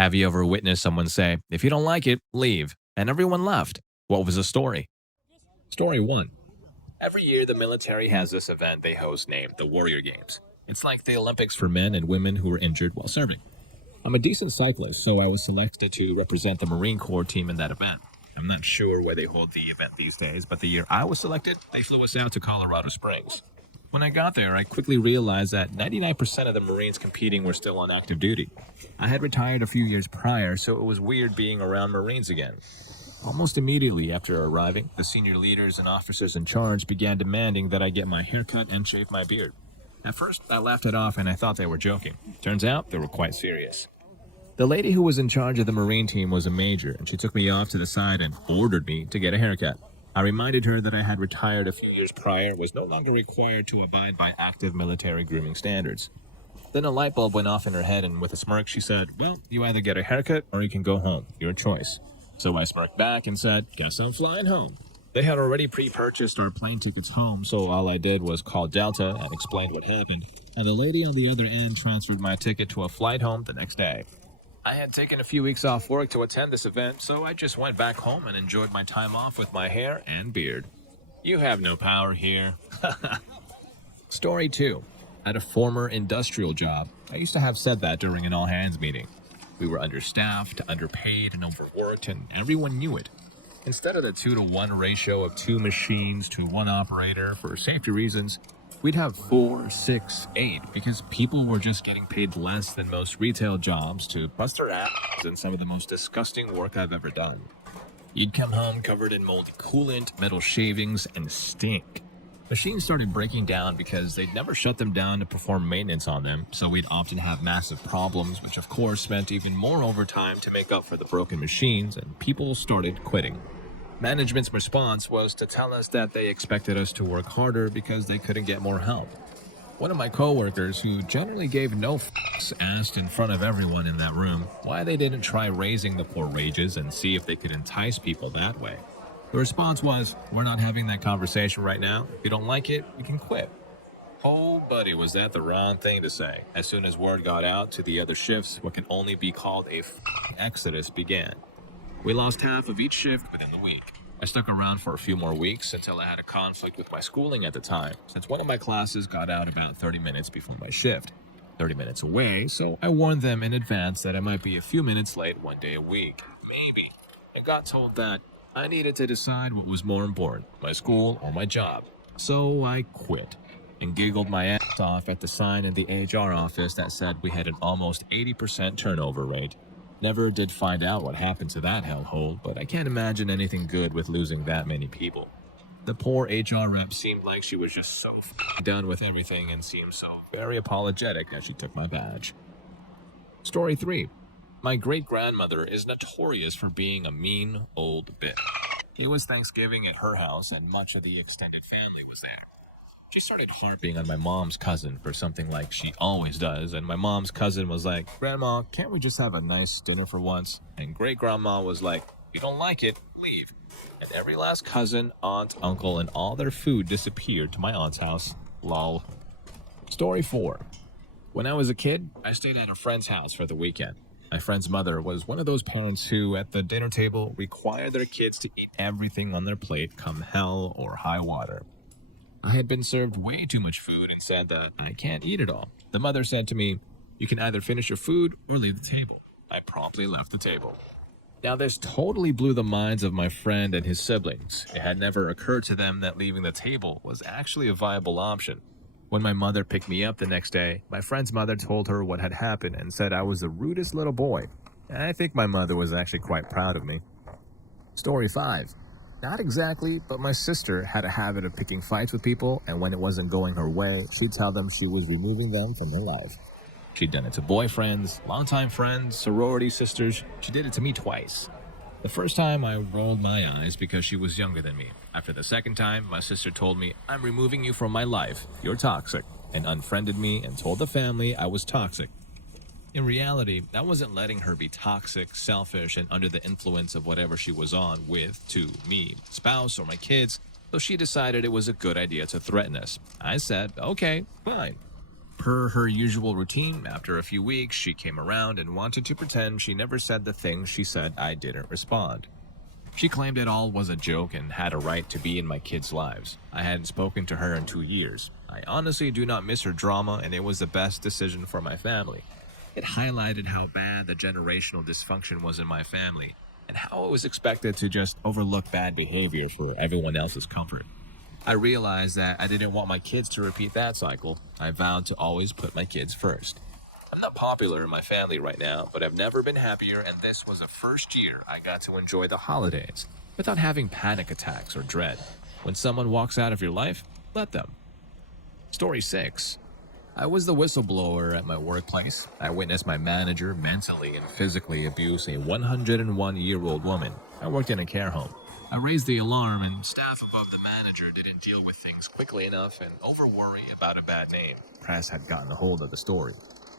Have you ever witnessed someone say, if you don't like it, leave, and everyone left? What was the story? Story 1. Every year, the military has this event they host named the Warrior Games. It's like the Olympics for men and women who were injured while serving. I'm a decent cyclist, so I was selected to represent the Marine Corps team in that event. I'm not sure where they hold the event these days, but the year I was selected, they flew us out to Colorado Springs. When I got there, I quickly realized that 99% of the Marines competing were still on active duty. I had retired a few years prior, so it was weird being around Marines again. Almost immediately after arriving, the senior leaders and officers in charge began demanding that I get my hair cut and shave my beard. At first, I laughed it off and I thought they were joking. Turns out, they were quite serious. The lady who was in charge of the Marine team was a major, and she took me off to the side and ordered me to get a haircut. I reminded her that I had retired a few years prior and was no longer required to abide by active military grooming standards. Then a light bulb went off in her head, and with a smirk, she said, well, you either get a haircut or you can go home. Your choice. So I smirked back and said, guess I'm flying home. They had already pre-purchased our plane tickets home, so all I did was call Delta and explain what happened, and the lady on the other end transferred my ticket to a flight home the next day. I had taken a few weeks off work to attend this event, so I just went back home and enjoyed my time off with my hair and beard. You have no power here. Story 2. At a former industrial job, I used to have said that during an all-hands meeting. We were understaffed, underpaid, and overworked, and everyone knew it. Instead of the 2-to-1 ratio of 2 machines to 1 operator for safety reasons, we'd have 4, 6, 8 because people were just getting paid less than most retail jobs to bust their ass in some of the most disgusting work I've ever done. You'd come home covered in moldy coolant, metal shavings, and stink. Machines started breaking down because they'd never shut them down to perform maintenance on them, so we'd often have massive problems, which of course meant even more overtime to make up for the broken machines, and people started quitting. Management's response was to tell us that they expected us to work harder because they couldn't get more help. One of my coworkers, who generally gave no f***s, asked in front of everyone in that room why they didn't try raising the poor wages and see if they could entice people that way. The response was, we're not having that conversation right now. If you don't like it, you can quit. Oh, buddy, was that the wrong thing to say? As soon as word got out to the other shifts, what can only be called a exodus began. We lost half of each shift within the week. I stuck around for a few more weeks until I had a conflict with my schooling at the time, since one of my classes got out about 30 minutes before my shift. 30 minutes away, so I warned them in advance that I might be a few minutes late one day a week. Maybe. I got told that I needed to decide what was more important, my school or my job. So I quit and giggled my ass off at the sign in the HR office that said we had an almost 80% turnover rate. Never did find out what happened to that hellhole, but I can't imagine anything good with losing that many people. The poor HR rep seemed like she was just so done with everything and seemed so very apologetic as she took my badge. Story 3. My great-grandmother is notorious for being a mean old bitch. It was Thanksgiving at her house and much of the extended family was there. She started harping on my mom's cousin for something like she always does, and my mom's cousin was like, Grandma, can't we just have a nice dinner for once? And great-grandma was like, if you don't like it, leave. And every last cousin, aunt, uncle, and all their food disappeared to my aunt's house. Lol. Story 4. When I was a kid, I stayed at a friend's house for the weekend. My friend's mother was one of those parents who, at the dinner table, require their kids to eat everything on their plate come hell or high water. I had been served way too much food and said that I can't eat it all. The mother said to me, you can either finish your food or leave the table. I promptly left the table. Now this totally blew the minds of my friend and his siblings. It had never occurred to them that leaving the table was actually a viable option. When my mother picked me up the next day, my friend's mother told her what had happened and said I was the rudest little boy. I think my mother was actually quite proud of me. Story 5. Not exactly, but my sister had a habit of picking fights with people, and when it wasn't going her way, she'd tell them she was removing them from her life. She'd done it to boyfriends, longtime friends, sorority sisters. She did it to me twice. The first time, I rolled my eyes because she was younger than me. After the second time, my sister told me, I'm removing you from my life. You're toxic, and unfriended me and told the family I was toxic. In reality, that wasn't letting her be toxic, selfish, and under the influence of whatever she was on with, to me, spouse, or my kids, so she decided it was a good idea to threaten us. I said, okay, fine. Per her usual routine, after a few weeks, she came around and wanted to pretend she never said the things she said I didn't respond. She claimed it all was a joke and had a right to be in my kids' lives. I hadn't spoken to her in 2 years. I honestly do not miss her drama, and it was the best decision for my family. It highlighted how bad the generational dysfunction was in my family, and how I was expected to just overlook bad behavior for everyone else's comfort. I realized that I didn't want my kids to repeat that cycle. I vowed to always put my kids first. I'm not popular in my family right now, but I've never been happier, and this was the first year I got to enjoy the holidays without having panic attacks or dread. When someone walks out of your life, let them. Story 6. I was the whistleblower at my workplace. I witnessed my manager mentally and physically abuse a 101-year-old woman. I worked in a care home. I raised the alarm, and staff above the manager didn't deal with things quickly enough and over-worry about a bad name. Press had gotten a hold of the story.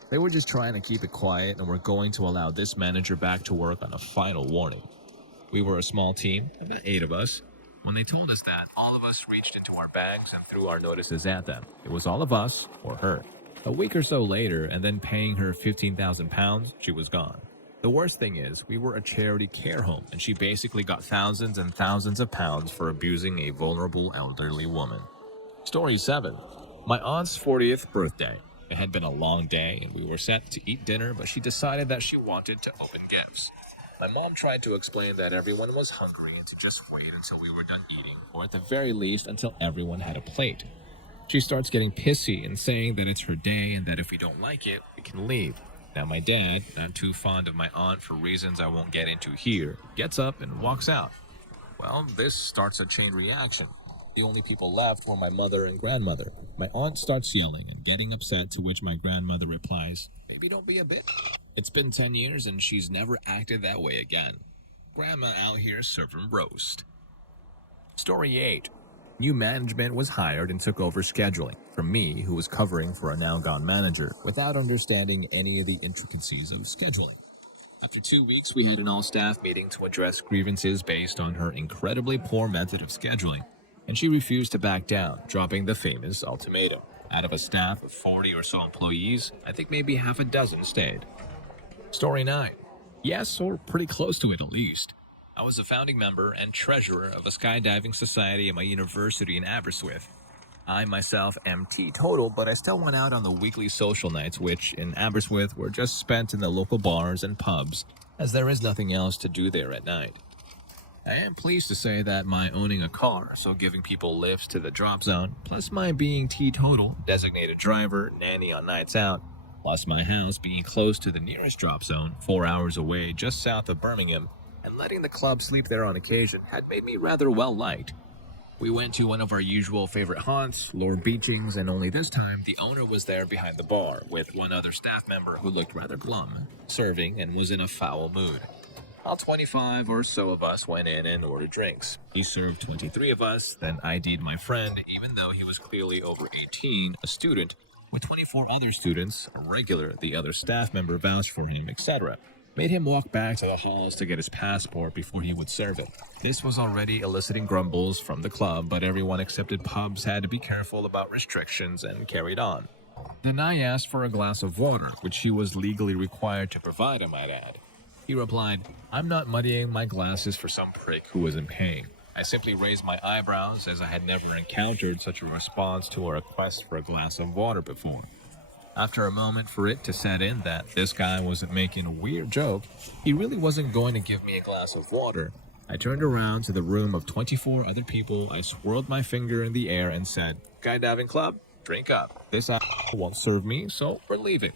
They were just trying to keep it quiet and were going to allow this manager back to work on a final warning. We were a small team, about 8 of us. When they told us that, all of us reached into our bags and threw our notices at them. It was all of us or her. A week or so later, and then paying her £15,000, she was gone. The worst thing is, we were a charity care home, and she basically got thousands and thousands of pounds for abusing a vulnerable elderly woman. Story 7. My aunt's 40th birthday. It had been a long day, and we were set to eat dinner, but she decided that she wanted to open gifts. My mom tried to explain that everyone was hungry and to just wait until we were done eating, or at the very least until everyone had a plate. She starts getting pissy and saying that it's her day and that if we don't like it, we can leave. Now my dad, not too fond of my aunt for reasons I won't get into here, gets up and walks out. Well, this starts a chain reaction. The only people left were my mother and grandmother. My aunt starts yelling and getting upset, to which my grandmother replies, "Maybe don't be a bitch." It's been 10 years and she's never acted that way again. Grandma out here serving roast. Story 8. New management was hired and took over scheduling from me, who was covering for a now-gone manager, without understanding any of the intricacies of scheduling. After 2 weeks, we had an all-staff meeting to address grievances based on her incredibly poor method of scheduling, and she refused to back down, dropping the famous ultimatum. Out of a staff of 40 or so employees, I think maybe half a dozen stayed. Story 9. Yes, or pretty close to it at least. I was a founding member and treasurer of a skydiving society at my university in Aberystwyth. I myself am teetotal, but I still went out on the weekly social nights, which in Aberystwyth were just spent in the local bars and pubs, as there is nothing else to do there at night. I am pleased to say that my owning a car, so giving people lifts to the drop zone, plus my being teetotal, designated driver, nanny on nights out, plus my house being close to the nearest drop zone, 4 hours away just south of Birmingham, and letting the club sleep there on occasion had made me rather well liked. We went to one of our usual favorite haunts, Lord Beechings, and only this time the owner was there behind the bar, with one other staff member who looked rather glum, serving and was in a foul mood. All 25 or so of us went in and ordered drinks. He served 23 of us, then ID'd my friend, even though he was clearly over 18, a student, with 24 other students, a regular, the other staff member vouched for him, etc. Made him walk back to the halls to get his passport before he would serve it. This was already eliciting grumbles from the club, but everyone except pubs had to be careful about restrictions and carried on. Then I asked for a glass of water, which he was legally required to provide, I might add. He replied, "I'm not muddying my glasses for some prick who isn't paying." I simply raised my eyebrows, as I had never encountered such a response to a request for a glass of water before. After a moment for it to set in that this guy wasn't making a weird joke, he really wasn't going to give me a glass of water, I turned around to the room of 24 other people, I swirled my finger in the air and said, "Skydiving Club, drink up. This won't serve me, so we're leaving."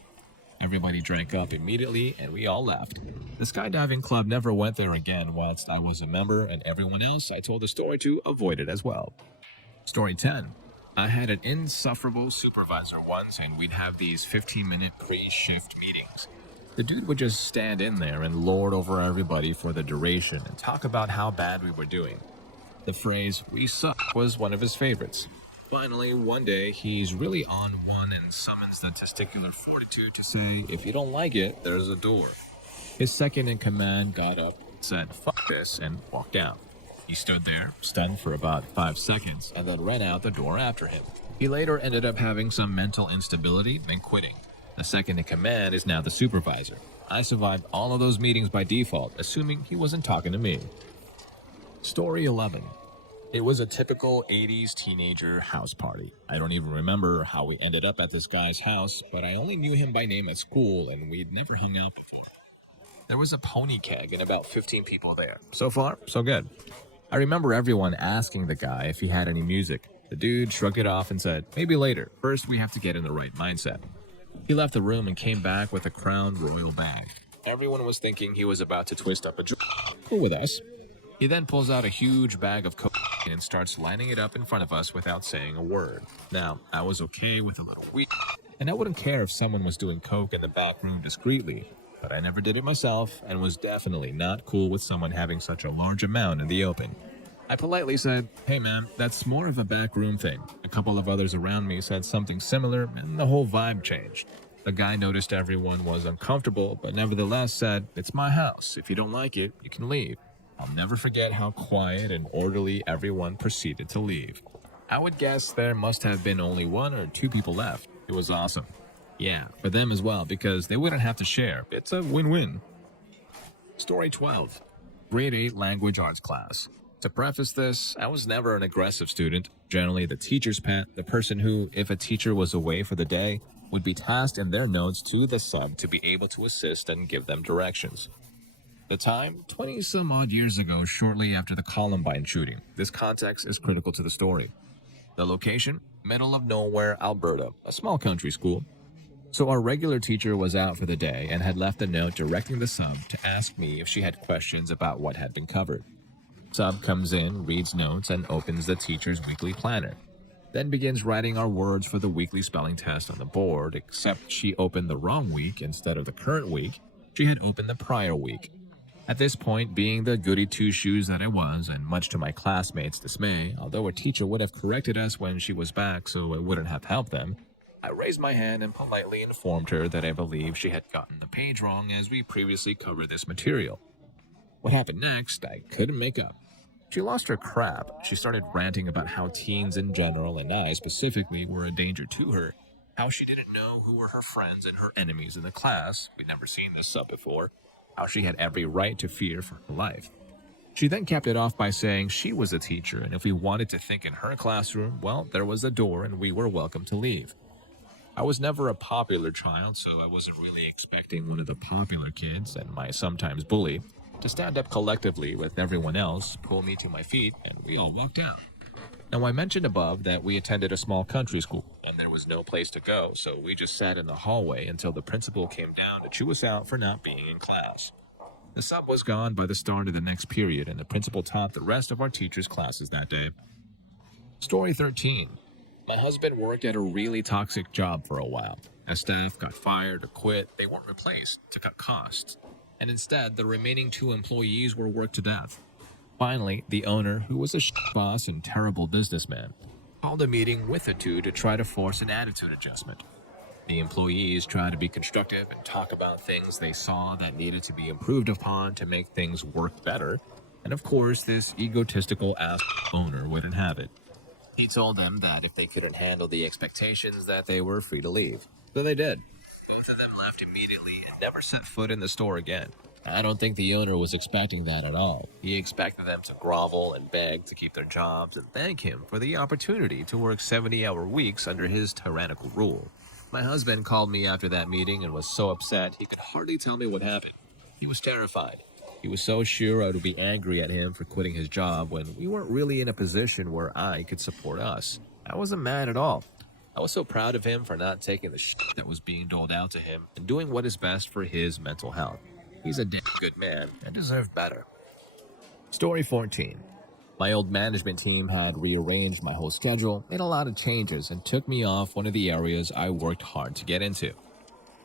Everybody drank up immediately, and we all left. The skydiving club never went there again whilst I was a member, and everyone else I told the story to avoided as well. Story 10. I had an insufferable supervisor once, and we'd have these 15-minute pre-shift meetings. The dude would just stand in there and lord over everybody for the duration and talk about how bad we were doing. The phrase, "we suck," was one of his favorites. Finally, one day, he's really on one and summons the testicular fortitude to say, "If you don't like it, there's a door." His second in command got up, said, "Fuck this," and walked out. He stood there, stunned for about 5 seconds, and then ran out the door after him. He later ended up having some mental instability and quitting. The second in command is now the supervisor. I survived all of those meetings by default, assuming he wasn't talking to me. Story 11. It was a typical 80s teenager house party. I don't even remember how we ended up at this guy's house, but I only knew him by name at school and we'd never hung out before. There was a pony keg and about 15 people there. So far, so good. I remember everyone asking the guy if he had any music. The dude shrugged it off and said, maybe later. First, we have to get in the right mindset. He left the room and came back with a Crown Royal bag. Everyone was thinking he was about to twist up a joint. Cool with us. He then pulls out a huge bag of cocaine and starts lining it up in front of us without saying a word. Now, I was okay with a little weed, and I wouldn't care if someone was doing coke in the back room discreetly, but I never did it myself and was definitely not cool with someone having such a large amount in the open. I politely said, hey man, that's more of a back room thing. A couple of others around me said something similar and the whole vibe changed. The guy noticed everyone was uncomfortable, but nevertheless said, it's my house. If you don't like it, you can leave. I'll never forget how quiet and orderly everyone proceeded to leave. I would guess there must have been only 1 or 2 people left. It was awesome. Yeah, for them as well, because they wouldn't have to share. It's a win-win. Story 12. Grade 8 language arts class. To preface this, I was never an aggressive student, generally the teacher's pet, the person who, if a teacher was away for the day, would be tasked in their notes to the sub to be able to assist and give them directions. The time, 20-some odd years ago, shortly after the Columbine shooting. This context is critical to the story. The location, middle of nowhere, Alberta, a small country school. So our regular teacher was out for the day and had left a note directing the sub to ask me if she had questions about what had been covered. Sub comes in, reads notes, and opens the teacher's weekly planner. Then begins writing our words for the weekly spelling test on the board, except she opened the wrong week instead of the current week. She had opened the prior week. At this point, being the goody two-shoes that I was, and much to my classmates' dismay, although a teacher would have corrected us when she was back so it wouldn't have helped them, I raised my hand and politely informed her that I believed she had gotten the page wrong as we previously covered this material. What happened next, I couldn't make up. She lost her crap. She started ranting about how teens in general, and I specifically, were a danger to her, how she didn't know who were her friends and her enemies in the class, we'd never seen this sub before, how she had every right to fear for her life. She then capped it off by saying she was a teacher and if we wanted to think in her classroom, well, there was a door and we were welcome to leave. I was never a popular child, so I wasn't really expecting one of the popular kids, and my sometimes bully, to stand up collectively with everyone else, pull me to my feet, and we all walked out. Now, I mentioned above that we attended a small country school, and there was no place to go, so we just sat in the hallway until the principal came down to chew us out for not being in class. The sub was gone by the start of the next period, and the principal taught the rest of our teachers' classes that day. Story 13. My husband worked at a really toxic job for a while. As staff got fired or quit, they weren't replaced to cut costs, and instead, the remaining 2 employees were worked to death. Finally, the owner, who was a boss and terrible businessman, called a meeting with the 2 to try to force an attitude adjustment. The employees tried to be constructive and talk about things they saw that needed to be improved upon to make things work better, and of course, this egotistical ass owner wouldn't have it. He told them that if they couldn't handle the expectations, that they were free to leave. So they did. Both of them left immediately and never set foot in the store again. I don't think the owner was expecting that at all. He expected them to grovel and beg to keep their jobs and thank him for the opportunity to work 70-hour weeks under his tyrannical rule. My husband called me after that meeting and was so upset he could hardly tell me what happened. He was terrified. He was so sure I would be angry at him for quitting his job when we weren't really in a position where I could support us. I wasn't mad at all. I was so proud of him for not taking the shit that was being doled out to him and doing what is best for his mental health. He's a damn good man and deserved better. Story 14. My old management team had rearranged my whole schedule, made a lot of changes, and took me off one of the areas I worked hard to get into,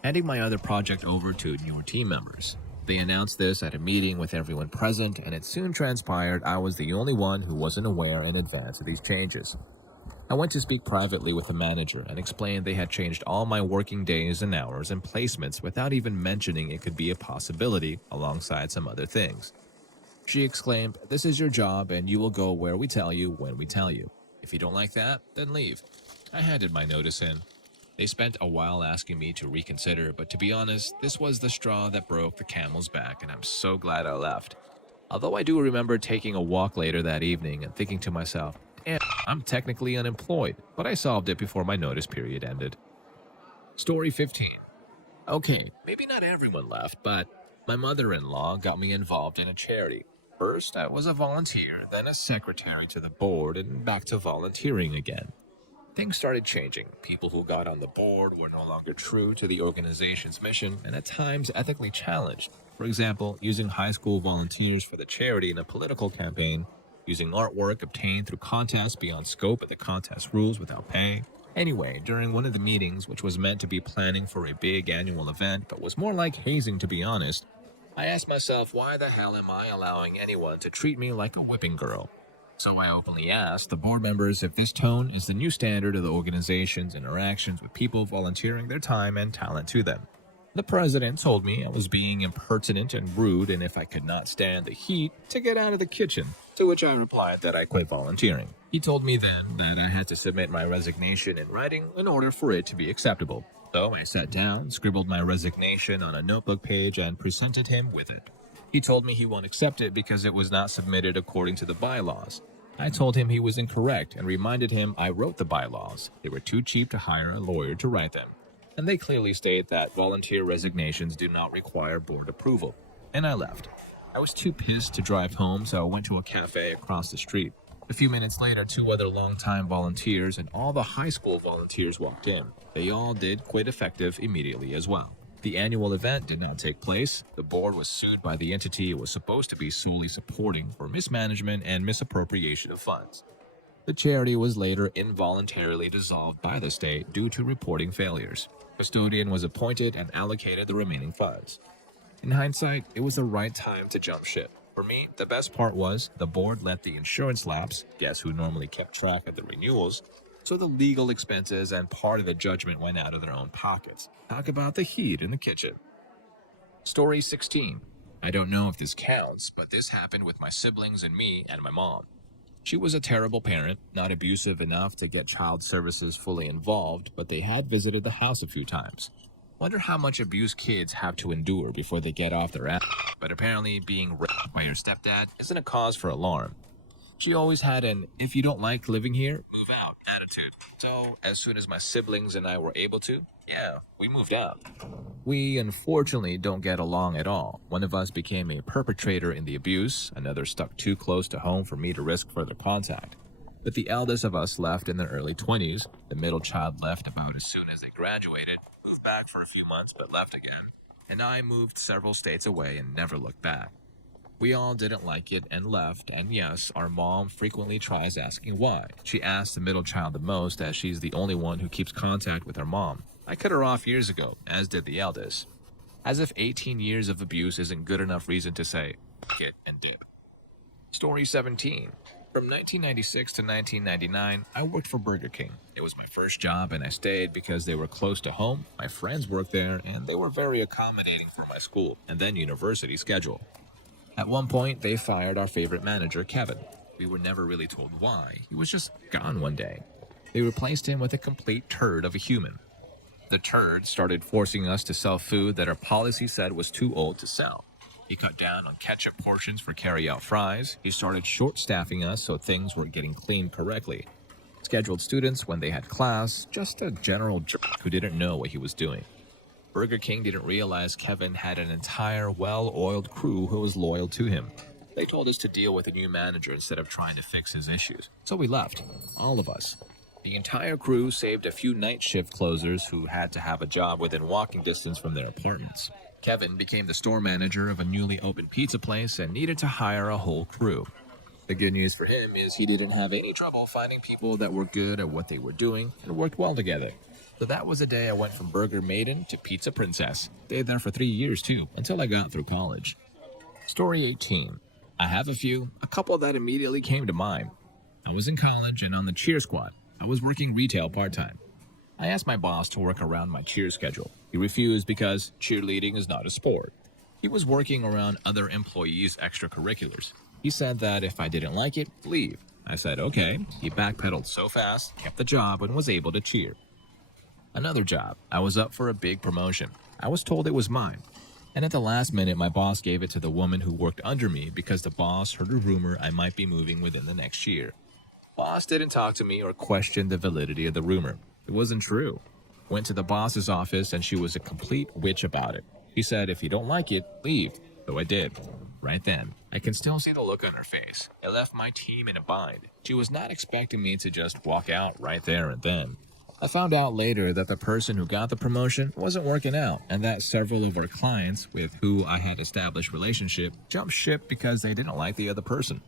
handing my other project over to newer team members. They announced this at a meeting with everyone present, and it soon transpired I was the only one who wasn't aware in advance of these changes. I went to speak privately with the manager and explained they had changed all my working days and hours and placements without even mentioning it could be a possibility alongside some other things. She exclaimed, "This is your job and you will go where we tell you when we tell you. If you don't like that, then leave." I handed my notice in. They spent a while asking me to reconsider, but to be honest, this was the straw that broke the camel's back, and I'm so glad I left. Although I do remember taking a walk later that evening and thinking to myself, damn, I'm technically unemployed, but I solved it before my notice period ended. Story 15. Okay, maybe not everyone left, but my mother-in-law got me involved in a charity. First, I was a volunteer, then a secretary to the board, and back to volunteering again. Things started changing. People who got on the board were no longer true to the organization's mission and at times ethically challenged. For example, using high school volunteers for the charity in a political campaign, using artwork obtained through contests beyond scope of the contest rules without pay. Anyway, during one of the meetings, which was meant to be planning for a big annual event but was more like hazing to be honest, I asked myself, why the hell am I allowing anyone to treat me like a whipping girl? So I openly asked the board members if this tone is the new standard of the organization's interactions with people volunteering their time and talent to them. The president told me I was being impertinent and rude, and if I could not stand the heat, to get out of the kitchen, to which I replied that I quit volunteering. He told me then that I had to submit my resignation in writing in order for it to be acceptable. So I sat down, scribbled my resignation on a notebook page, and presented him with it. He told me he won't accept it because it was not submitted according to the bylaws. I told him he was incorrect and reminded him I wrote the bylaws. They were too cheap to hire a lawyer to write them. And they clearly state that volunteer resignations do not require board approval. And I left. I was too pissed to drive home, so I went to a cafe across the street. A few minutes later, 2 other longtime volunteers and all the high school volunteers walked in. They all did quit effective immediately as well. The annual event did not take place. The board was sued by the entity it was supposed to be solely supporting for mismanagement and misappropriation of funds. The charity was later involuntarily dissolved by the state due to reporting failures. Custodian was appointed and allocated the remaining funds. In hindsight, it was the right time to jump ship. For me, the best part was the board let the insurance lapse, guess who normally kept track of the renewals, so the legal expenses and part of the judgment went out of their own pockets. Talk about the heat in the kitchen. Story 16. I don't know if this counts, but this happened with my siblings and me and my mom. She was a terrible parent, not abusive enough to get child services fully involved, but they had visited the house a few times. Wonder how much abuse kids have to endure before they get off their ass. But apparently being raped by your stepdad isn't a cause for alarm. She always had an if you don't like living here, move out attitude. So as soon as my siblings and I were able to, we moved out. We unfortunately don't get along at all. One of us became a perpetrator in the abuse, another stuck too close to home for me to risk further contact. But the eldest of us left in their early 20s, the middle child left about as soon as they graduated, moved back for a few months but left again. And I moved several states away and never looked back. We all didn't like it and left, and yes, our mom frequently tries asking why. She asks the middle child the most as she's the only one who keeps contact with her mom. I cut her off years ago, as did the eldest. As if 18 years of abuse isn't good enough reason to say, "F it and dip." Story 17. From 1996 to 1999, I worked for Burger King. It was my first job and I stayed because they were close to home, my friends worked there, and they were very accommodating for my school and then university schedule. At one point, they fired our favorite manager, Kevin. We were never really told why. He was just gone one day. They replaced him with a complete turd of a human. The turd started forcing us to sell food that our policy said was too old to sell. He cut down on ketchup portions for carry-out fries. He started short-staffing us so things weren't getting cleaned correctly. Scheduled students when they had class, just a general jerk who didn't know what he was doing. Burger King didn't realize Kevin had an entire well-oiled crew who was loyal to him. They told us to deal with a new manager instead of trying to fix his issues. So we left, all of us. The entire crew saved a few night shift closers who had to have a job within walking distance from their apartments. Kevin became the store manager of a newly opened pizza place and needed to hire a whole crew. The good news for him is he didn't have any trouble finding people that were good at what they were doing and worked well together. So that was the day I went from Burger Maiden to Pizza Princess. Stayed there for 3 years too, until I got through college. Story 18. I have a couple that immediately came to mind. I was in college and on the cheer squad. I was working retail part-time. I asked my boss to work around my cheer schedule. He refused because cheerleading is not a sport. He was working around other employees' extracurriculars. He said that if I didn't like it, leave. I said, okay. He backpedaled so fast, kept the job, and was able to cheer. Another job. I was up for a big promotion. I was told it was mine. And at the last minute, my boss gave it to the woman who worked under me because the boss heard a rumor I might be moving within the next year. Boss didn't talk to me or question the validity of the rumor. It wasn't true. Went to the boss's office and she was a complete witch about it. She said, if you don't like it, leave. So I did. Right then, I can still see the look on her face. It left my team in a bind. She was not expecting me to just walk out right there and then. I found out later that the person who got the promotion wasn't working out and that several of our clients with who I had established relationship jumped ship because they didn't like the other person.